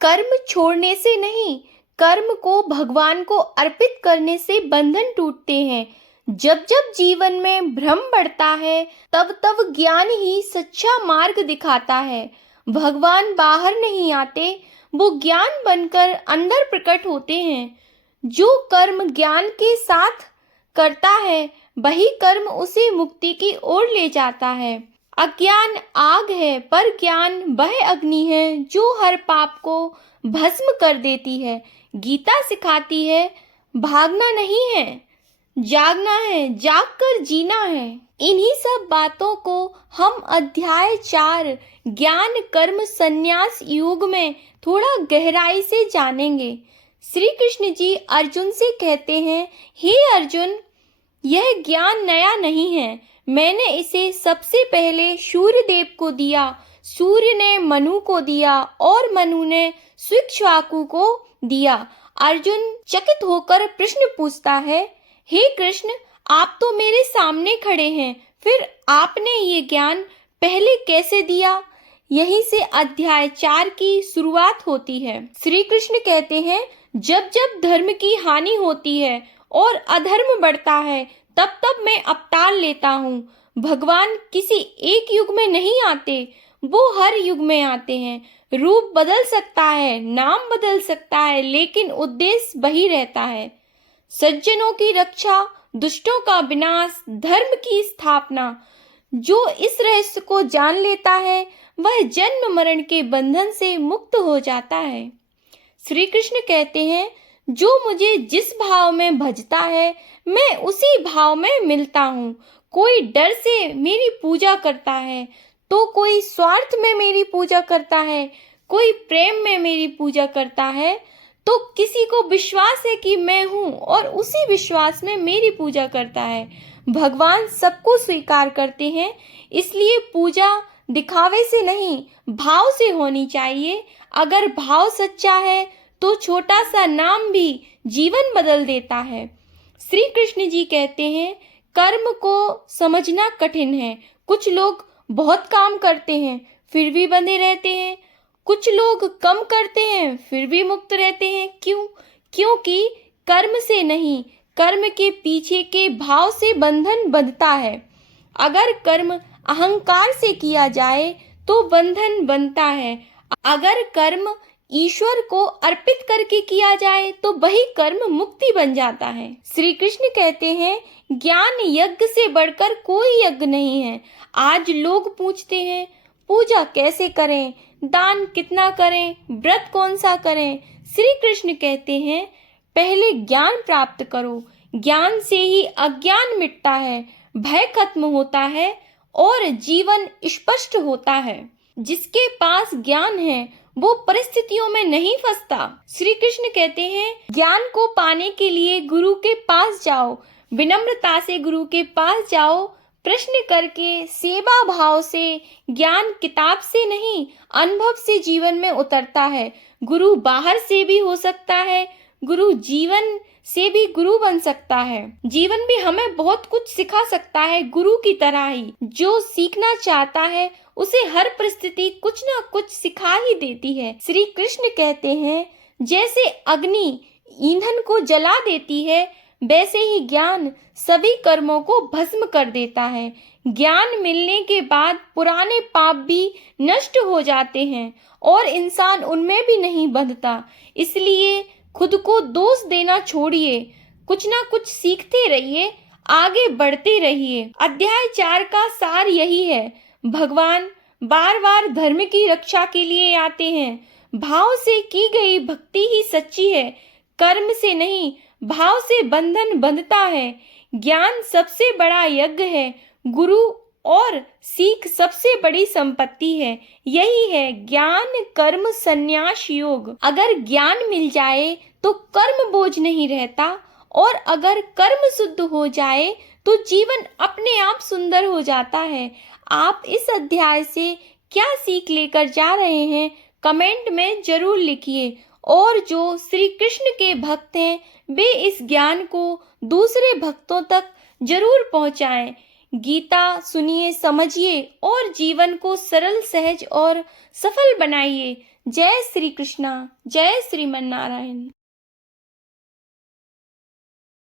कर्म छोड़ने से नहीं, कर्म को भगवान को अर्पित करने से बंधन टूटते हैं। जब जब जीवन में भ्रम बढ़ता है, तब तब ज्ञान ही सच्चा मार्ग दिखाता है। भगवान बाहर नहीं आते, वो ज्ञान बनकर अंदर प्रकट होते हैं। जो कर्म ज्ञान के साथ करता है, वही कर्म उसे मुक्ति की ओर ले जाता है। अज्ञान आग है, पर ज्ञान वह अग्नि है जो हर पाप को भस्म कर देती है। गीता सिखाती है, भागना नहीं है, जागना है, जागकर जीना है। इन्हीं सब बातों को हम अध्याय 4 ज्ञान कर्म संन्यास योग में थोड़ा गहराई से जानेंगे। श्री कृष्ण जी अर्जुन से कहते हैं, हे अर्जुन, यह ज्ञान नया नहीं है। मैंने इसे सबसे पहले सूर्य देव को दिया, सूर्य ने मनु को दिया और मनु ने शिक्षाकु को दिया। अर्जुन चकित होकर प्रश्न पूछता है, हे कृष्ण, आप तो मेरे सामने खड़े हैं, फिर आपने ये ज्ञान पहले कैसे दिया? यहीं से अध्याय 4 की शुरुआत होती है। श्री कृष्ण कहते हैं, जब जब धर्म की हानि होती है और अधर्म बढ़ता है, तब तब मैं अवतार लेता हूँ। भगवान किसी एक युग में नहीं आते, वो हर युग में आते हैं। रूप बदल सकता है, नाम बदल सकता है, लेकिन उद्देश्य वही रहता है। सज्जनों की रक्षा, दुष्टों का विनाश, धर्म की स्थापना। जो इस रहस्य को जान लेता है, वह जन्म मरण के बंधन से मुक्त हो जाता है। श्री कृष्ण कहते हैं, जो मुझे जिस भाव में भजता है, मैं उसी भाव में मिलता हूँ। कोई डर से मेरी पूजा करता है, तो कोई स्वार्थ में मेरी पूजा करता है, कोई प्रेम में मेरी पूजा करता है, तो किसी को विश्वास है कि मैं हूँ और उसी विश्वास में मेरी पूजा करता है। भगवान सबको स्वीकार करते हैं, इसलिए पूजा दिखावे से नहीं, भाव से होनी चाहिए। अगर भाव सच्चा है, तो छोटा सा नाम भी जीवन बदल देता है। श्री कृष्ण जी कहते हैं, कर्म को समझना कठिन है। कुछ लोग बहुत काम करते हैं, फिर भी बंधे रहते हैं। कुछ लोग कम करते हैं, फिर भी मुक्त रहते हैं। क्यों? क्योंकि कर्म से नहीं, कर्म के पीछे के भाव से बंधन बंधता है। अगर कर्म अहंकार से किया जाए, तो बंधन बनता है। अगर कर्म ईश्वर को अर्पित करके किया जाए, तो वही कर्म मुक्ति बन जाता है। श्री कृष्ण कहते हैं, ज्ञान यज्ञ से बढ़कर कोई यज्ञ नहीं है। आज लोग पूछते हैं, पूजा कैसे करें, दान कितना करें, व्रत कौन सा करें? श्री कृष्ण कहते हैं, पहले ज्ञान प्राप्त करो। ज्ञान से ही अज्ञान मिटता है, भय खत्म होता है और जीवन स्पष्ट होता है। जिसके पास ज्ञान है, वो परिस्थितियों में नहीं फंसता। श्री कृष्ण कहते हैं, ज्ञान को पाने के लिए गुरु के पास जाओ, विनम्रता से गुरु के पास जाओ, प्रश्न करके, सेवा भाव से। ज्ञान किताब से नहीं, अनुभव से जीवन में उतरता है। गुरु बाहर से भी हो सकता है, गुरु जीवन से भी गुरु बन सकता है। जीवन भी हमें बहुत कुछ सिखा सकता है, गुरु की तरह ही। जो सीखना चाहता है, उसे हर परिस्थिति कुछ ना कुछ सिखा ही देती है। श्री कृष्ण कहते हैं, जैसे अग्नि ईंधन को जला देती है, वैसे ही ज्ञान सभी कर्मों को भस्म कर देता है। ज्ञान मिलने के बाद पुराने पाप भी नष्ट हो जाते हैं और इंसान उनमें भी नहीं बंधता। इसलिए खुद को दोष देना छोड़िए, कुछ ना कुछ सीखते रहिए, आगे बढ़ते रहिए। अध्याय 4 का सार यही है। भगवान बार बार धर्म की रक्षा के लिए आते हैं। भाव से की गई भक्ति ही सच्ची है, कर्म से नहीं, भाव से बंधन बंधता है। ज्ञान सबसे बड़ा यज्ञ है, गुरु और सीख सबसे बड़ी संपत्ति है। यही है ज्ञान कर्म संन्यास योग। अगर ज्ञान मिल जाए तो कर्म बोझ नहीं रहता, और अगर कर्म शुद्ध हो जाए तो जीवन अपने आप सुंदर हो जाता है। आप इस अध्याय से क्या सीख लेकर जा रहे हैं, कमेंट में जरूर लिखिए। और जो श्री कृष्ण के भक्त हैं, वे इस ज्ञान को दूसरे भक्तों तक जरूर पहुंचाएं। गीता सुनिए, समझिए और जीवन को सरल, सहज और सफल बनाइए। जय श्री कृष्णा, जय श्रीमन नारायण।